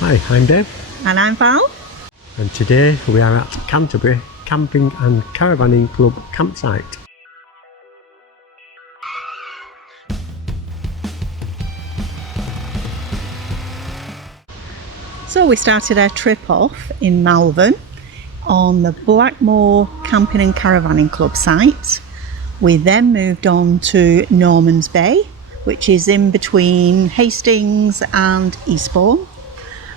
Hi, I'm Dave. And I'm Val. And today we are at Canterbury Camping and Caravanning Club campsite. So we started our trip off in Malvern on the Blackmore Camping and Caravanning Club site. We then moved on to Norman's Bay, which is in between Hastings and Eastbourne.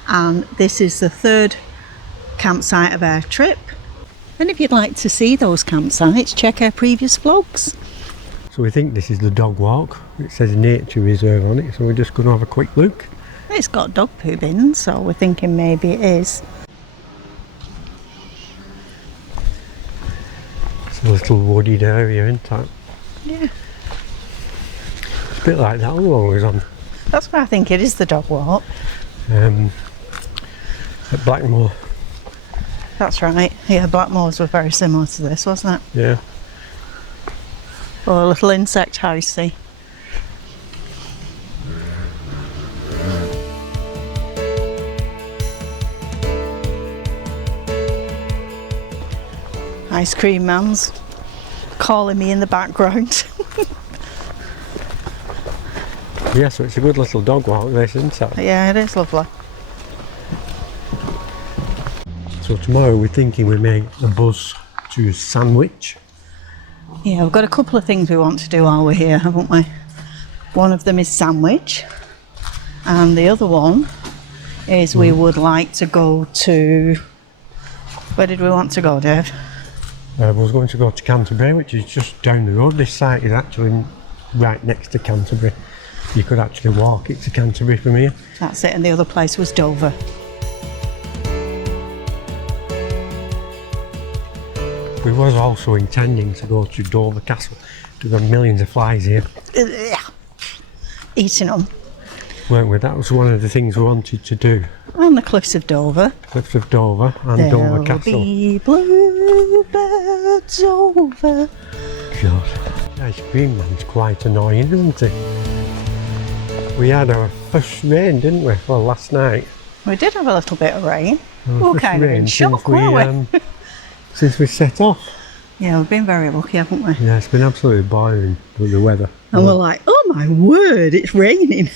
And this is the third campsite of our trip. And if you'd like to see those campsites, check our previous vlogs. So we think this is the dog walk. It says nature reserve on it, so we're just going to have a quick look. It's got dog poo bins, so we're thinking maybe it is. It's a little wooded area, isn't it? Yeah. It's a bit like that other one we was on. That's why I think it is the dog walk. At Blackmore. That's right. Yeah, Blackmore's were very similar to this, wasn't it? Yeah. Or a little insect housey. Ice cream man's calling me in the background. Yeah, so it's a good little dog walk this, isn't it? Yeah, it is lovely. So tomorrow we're thinking we make the bus to Sandwich. Yeah, we've got a couple of things we want to do while we're here, haven't we? One of them is Sandwich, and the other one is we would like to go to... Where did we want to go, Dave? We was going to go to Canterbury, which is just down the road. This site is actually right next to Canterbury. You could actually walk it to Canterbury from here. That's it, and the other place was Dover. We was also intending to go to Dover Castle. There were millions of flies here, Eating them. weren't we? That was one of the things we wanted to do. On the cliffs of Dover. Cliffs of Dover and Dover Castle. There'll be bluebirds over. God, the ice cream man's quite annoying, isn't he? We had our first rain, didn't we? Well, last night. We did have a little bit of rain. Our We were first kind of in rain shock, weren't we? Since we set off. Yeah, we've been very lucky, haven't we? Yeah, it's been absolutely boiling with the weather. And we're like, oh my word, it's raining.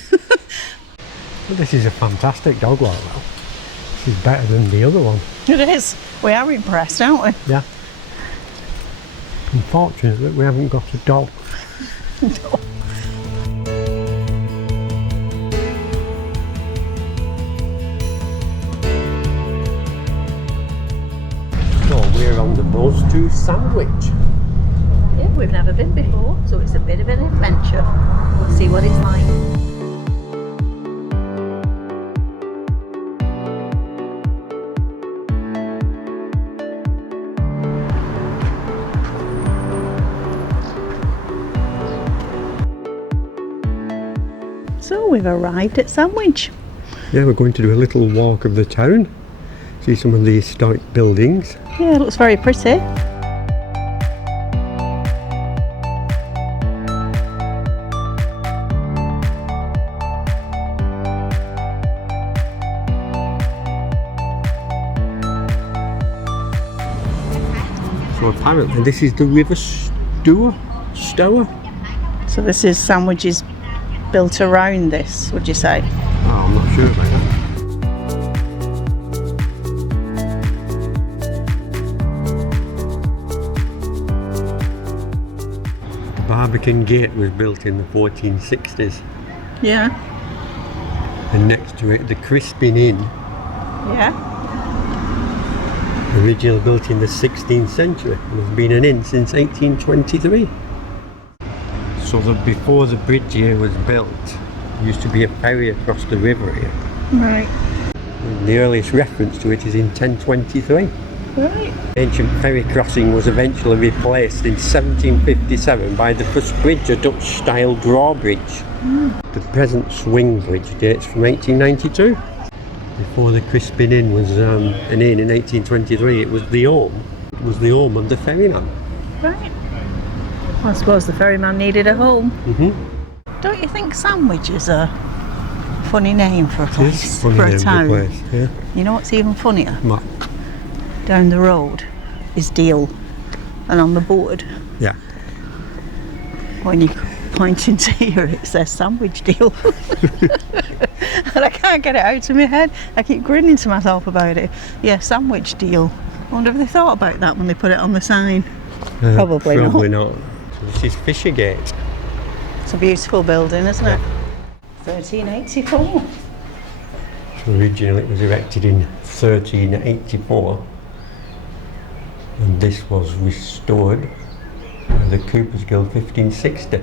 But this is a fantastic dog walk though. This is better than the other one. It is. We are impressed, aren't we? Yeah. Unfortunately, we haven't got a dog. No. So we're on the bus to Sandwich. Yeah, we've never been before, so it's a bit of an adventure. We'll see what it's like. So we've arrived at Sandwich. Yeah, we're going to do a little walk of the town. See some of the historic buildings. Yeah, it looks very pretty. So apparently this is the River Stour. So this is Sandwiches built around this, would you say? Oh, I'm not sure about that. The Barbican Gate was built in the 1460s, Yeah. and next to it the Crispin Inn, Yeah. originally built in the 16th century, and has been an inn since 1823. So that before the bridge here was built, there used to be a ferry across the river here. Right. And the earliest reference to it is in 1023. Right. Ancient ferry crossing was eventually replaced in 1757 by the first bridge, a Dutch-style drawbridge. The present swing bridge dates from 1892. Before the Crispin Inn was an inn in 1823, it was the home. It was the home of the ferryman. Right. I suppose the ferryman needed a home. Mm-hmm. Don't you think sandwiches are Funny name for a It is place, funny for a name town. for a place, yeah. You know what's even funnier? What? Down the road is Deal, and on the board, Yeah. when you point into here, it says Sandwich Deal. And I can't get it out of my head. I keep grinning to myself about it. Yeah, Sandwich Deal. I wonder if they thought about that when they put it on the sign. Probably not. So this is Fishergate. It's a beautiful building, isn't it? 1384. So originally it was erected in 1384, and this was restored by the Coopers Guild 1560.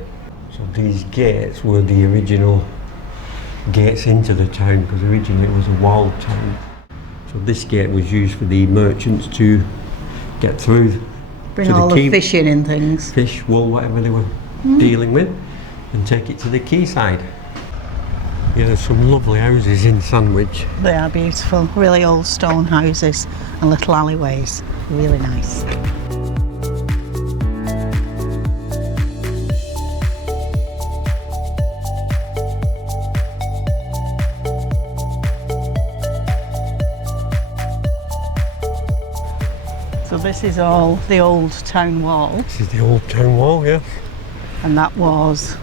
So these gates were the original gates into the town, because originally it was a walled town. So this gate was used for the merchants to get through, Bring to all the the quay, fishing and things. fish, wool, whatever they were dealing with, and take it to the quayside. Yeah, there's some lovely houses in Sandwich. They are beautiful. Really old stone houses and little alleyways. Really nice. So this is all the old town wall, This is the old town wall, yeah. and that was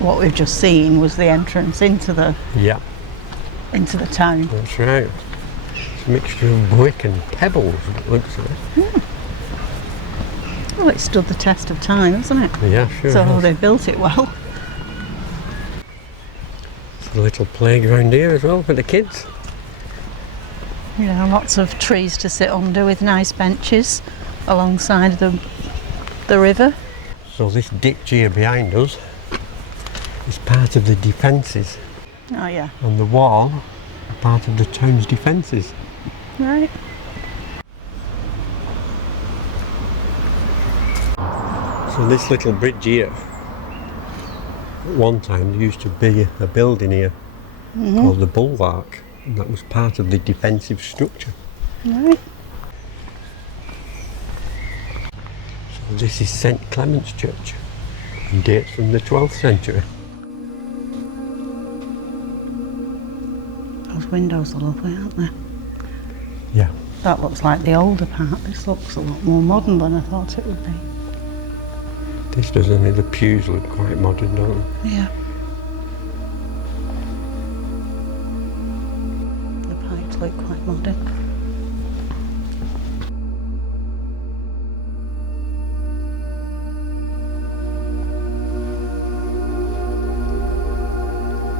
what we've just seen was the entrance into the Yeah, town. that's right. It's a mixture of brick and pebbles, it looks like. Well, it stood the test of time, hasn't it? Yeah, sure. So has. they built it well. There's a little playground here as well for the kids. You know, lots of trees to sit under with nice benches alongside the river. So this ditch here behind us is part of the defences, Oh yeah, and the wall are part of the town's defences. right. So this little bridge here, at one time there used to be a building here called the Bulwark, and that was part of the defensive structure. Right. So this is St Clement's Church, and dates from the 12th century. Those windows are lovely, aren't they? Yeah. That looks like the older part. This looks a lot more modern than I thought it would be. This doesn't it? The pews look quite modern, don't they? Yeah. The pipes look quite modern.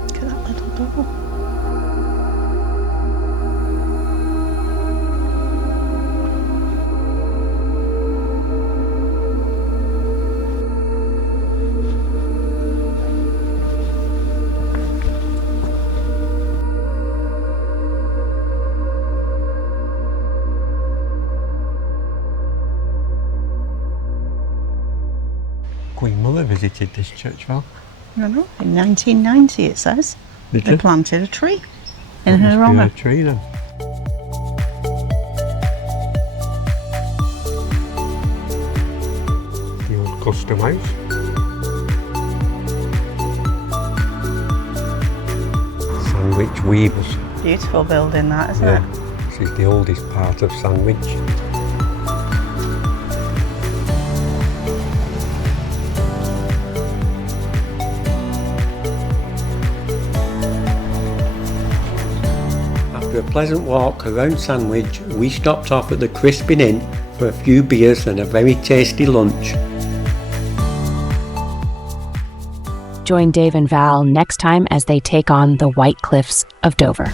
Look at that little door. Queen Mother visited this church, Val. I don't know. In 1990 it says. Did They you? planted a tree in That her must be honour. a tree then. The old custom house. Sandwich Weavers. Beautiful building that, isn't Yeah. it? This is the oldest part of Sandwich. After a pleasant walk around Sandwich, we stopped off at the Crispin Inn for a few beers and a very tasty lunch. Join Dave and Val next time as they take on the White Cliffs of Dover.